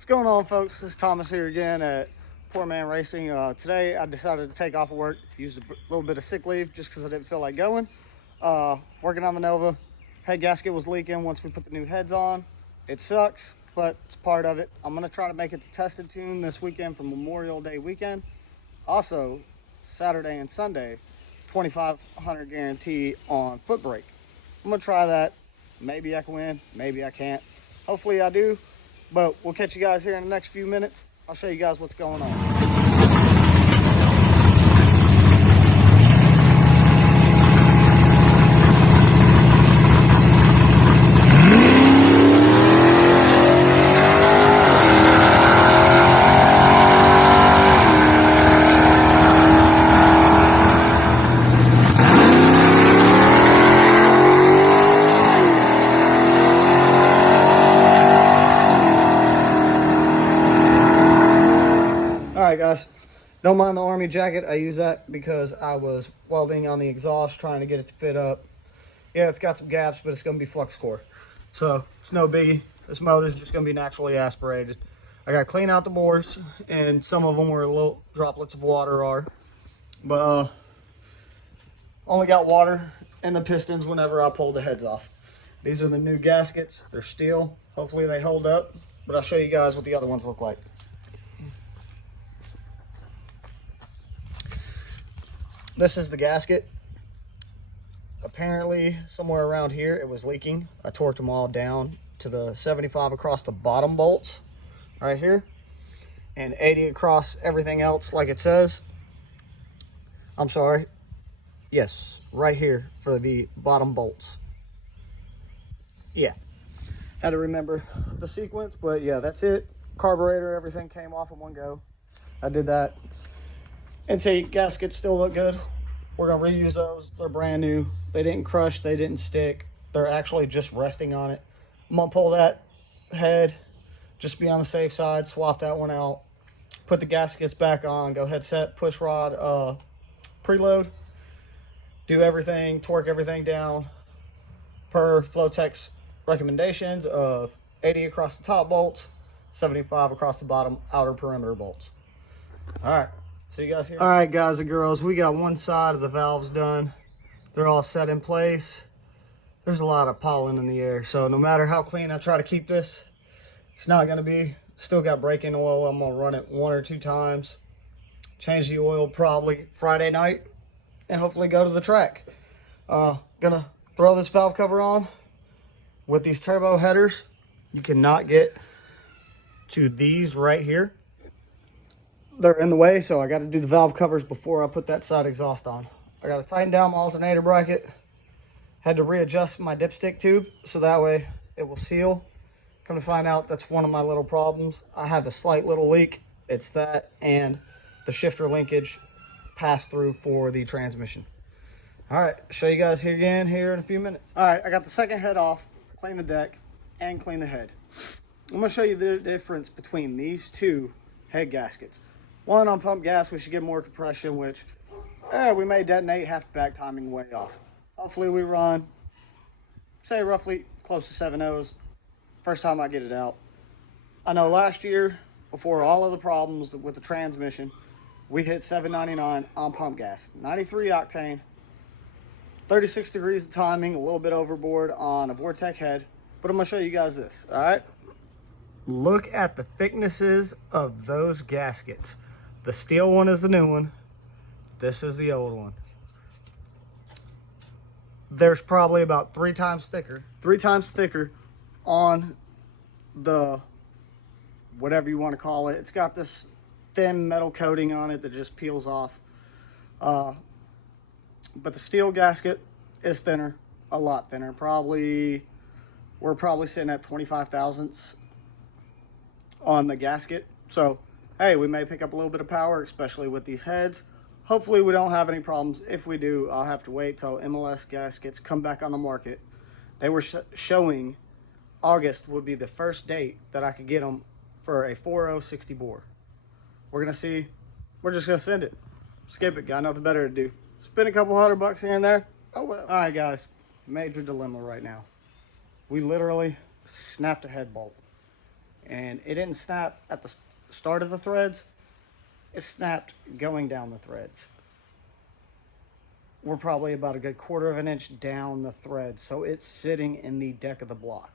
What's going on, folks? This is Thomas here again at Poor Man Racing. Today I decided to take off of work, used a little bit of sick leave just because I didn't feel like going. Working on the Nova. Head gasket was leaking once we put the new heads on. It sucks, but it's part of it. I'm going to try to make it to tested tune this weekend for Memorial Day weekend. Also, Saturday and Sunday, 2,500 guarantee on foot brake. I'm going to try that. Maybe I can win, maybe I can't. Hopefully I do. But we'll catch you guys here in the next few minutes. I'll show you guys what's going on. Alright guys, don't mind the army jacket. I use that because I was welding on the exhaust trying to get it to fit up. Yeah, it's got some gaps, but it's going to be flux core. So, it's no biggie. This motor is just going to be naturally aspirated. I got to clean out the bores, and some of them where little droplets of water are. But, only got water in the pistons whenever I pull the heads off. These are the new gaskets. They're steel. Hopefully they hold up. But I'll show you guys what the other ones look like. This is the gasket. Apparently, somewhere around here, it was leaking. I torqued them all down to the 75 across the bottom bolts, right here, and 80 across everything else, like it says. I'm sorry. Yes, right here for the bottom bolts. Yeah, had to remember the sequence, but yeah, that's it. Carburetor, everything came off in one go. I did that. Intake gaskets still look good. We're gonna reuse those. They're brand new. They didn't crush, they didn't stick. They're actually just resting on it. I'm gonna pull that head, just be on the safe side, swap that one out, put the gaskets back on, go head set, push rod, preload, do everything, torque everything down per Flowtech's recommendations of 80 across the top bolts, 75 across the bottom outer perimeter bolts. All right. See you guys here. All right, guys and girls, we got one side of the valves done. They're all set in place. There's a lot of pollen in the air, so no matter how clean I try to keep this, it's not gonna be. Still got break-in oil. I'm gonna run it 1 or 2 times. Change the oil probably Friday night, and hopefully go to the track. Gonna throw this valve cover on. With these turbo headers, you cannot get to these right here. They're in the way, so I got to do the valve covers before I put that side exhaust on. I got to tighten down my alternator bracket. Had to readjust my dipstick tube so that way it will seal. Come to find out, that's one of my little problems. I have a slight little leak. It's that and the shifter linkage pass through for the transmission. All right, show you guys here again here in a few minutes. All right, I got the second head off, clean the deck, and clean the head. I'm going to show you the difference between these two head gaskets. One on pump gas, we should get more compression, which we may detonate, half the back timing way off. Hopefully we run, say roughly close to 7.0s, first time I get it out. I know last year, before all of the problems with the transmission, we hit 799 on pump gas. 93 octane, 36 degrees of timing, a little bit overboard on a Vortec head, but I'm gonna show you guys this, all right? Look at the thicknesses of those gaskets. The steel one is the new one. This is the old one. There's probably about 3 times thicker on the, whatever you want to call it. It's got this thin metal coating on it that just peels off. But the steel gasket is thinner, a lot thinner. We're probably sitting at 25 thousandths on the gasket. So hey, we may pick up a little bit of power, especially with these heads. Hopefully we don't have any problems. If we do, I'll have to wait till MLS gaskets come back on the market. They were showing August would be the first date that I could get them for a 4060 bore. We're gonna see. We're just gonna send it. Skip it. Got nothing better to do. Spend a couple $100 here and there. Oh well. All right, guys. Major dilemma right now. We literally snapped a head bolt. And it didn't snap at the start of the threads, it snapped going down the threads. We're probably about a good 1/4 of an inch down the thread, so it's sitting in the deck of the block.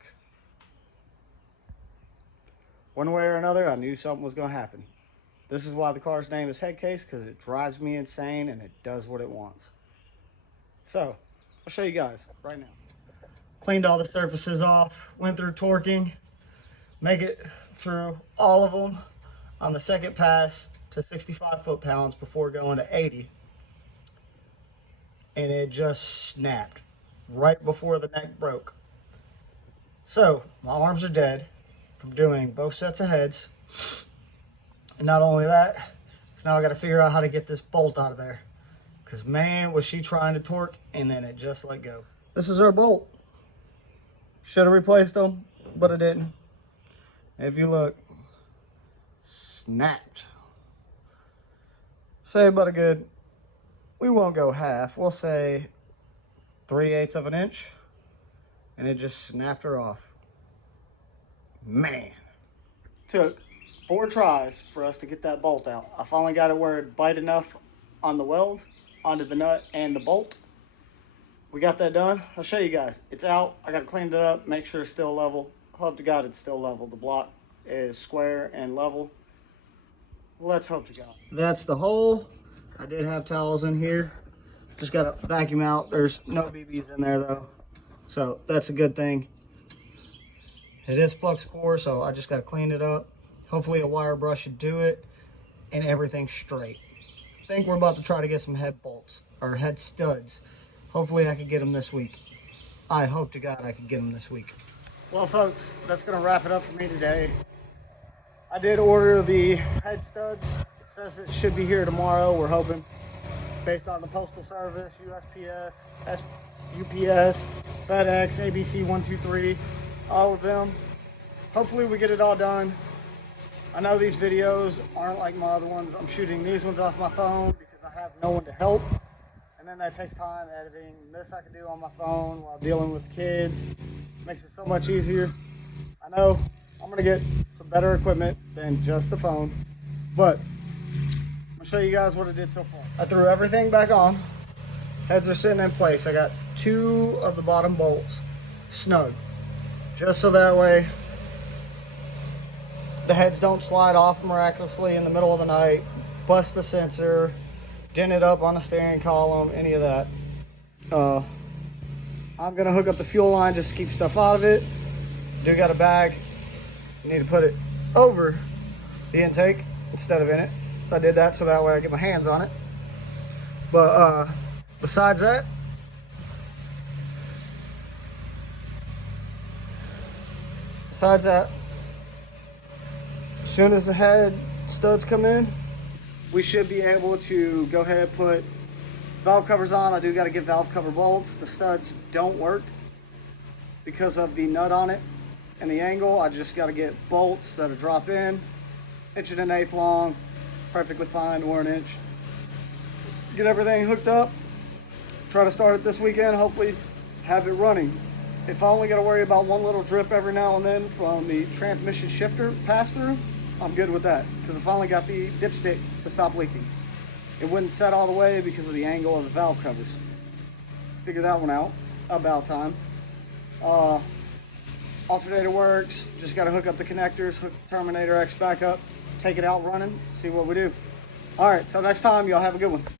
One way or another, I knew something was going to happen. This is why the car's name is HEADCASE, because it drives me insane and it does what it wants. So, I'll show you guys right now. Cleaned all the surfaces off, went through torquing, make it through all of them on the second pass to 65 foot-pounds before going to 80. And it just snapped right before the neck broke. So my arms are dead from doing both sets of heads. And not only that, so now I got to figure out how to get this bolt out of there. Because man, was she trying to torque and then it just let go. This is our bolt. Should have replaced them, but I didn't. If you look, snapped. Say about a good, we won't go half, we'll say 3/8 of an inch, and it just snapped her off. Man. Took 4 tries for us to get that bolt out. I finally got it where it bite enough on the weld, onto the nut and the bolt. We got that done. I'll show you guys. It's out. I got to clean it up, make sure it's still level. Hope to God it's still level. The block is square and level. Let's hope to God. That's the hole. I did have towels in here. Just got to vacuum out. There's no BBs in there though. So that's a good thing. It is flux core, so I just got to clean it up. Hopefully a wire brush should do it and everything's straight. I think we're about to try to get some head bolts or head studs. Hopefully I can get them this week. I hope to God I can get them this week. Well folks, that's going to wrap it up for me today. I did order the head studs. It says it should be here tomorrow, we're hoping. Based on the Postal Service, USPS, UPS, FedEx, ABC 123, all of them. Hopefully we get it all done. I know these videos aren't like my other ones. I'm shooting these ones off my phone because I have no one to help. And then that takes time editing. This I can do on my phone while dealing with kids. Makes it so much easier. I know I'm gonna get some better equipment than just the phone, but I'm gonna show you guys what I did so far. I threw everything back on. Heads are sitting in place. I got 2 of the bottom bolts snug, just so that way the heads don't slide off miraculously in the middle of the night, bust the sensor, dent it up on the steering column, any of that. I'm gonna hook up the fuel line just to keep stuff out of it. Do got a bag. You need to put it over the intake instead of in it. I did that so that way I get my hands on it. But besides that, as soon as the head studs come in, we should be able to go ahead and put valve covers on. I do got to get valve cover bolts. The studs don't work because of the nut on it and the angle. I just got to get bolts that'll drop in, 1.1 long, perfectly fine, or 1 inch. Get everything hooked up, try to start it this weekend, hopefully have it running. If I only got to worry about one little drip every now and then from the transmission shifter pass through, I'm good with that, because I finally got the dipstick to stop leaking. It wouldn't set all the way because of the angle of the valve covers. Figure that one out, about time. Alternator works, just got to hook up the connectors, hook the Terminator X back up, take it out running, see what we do. All right, till next time, y'all have a good one.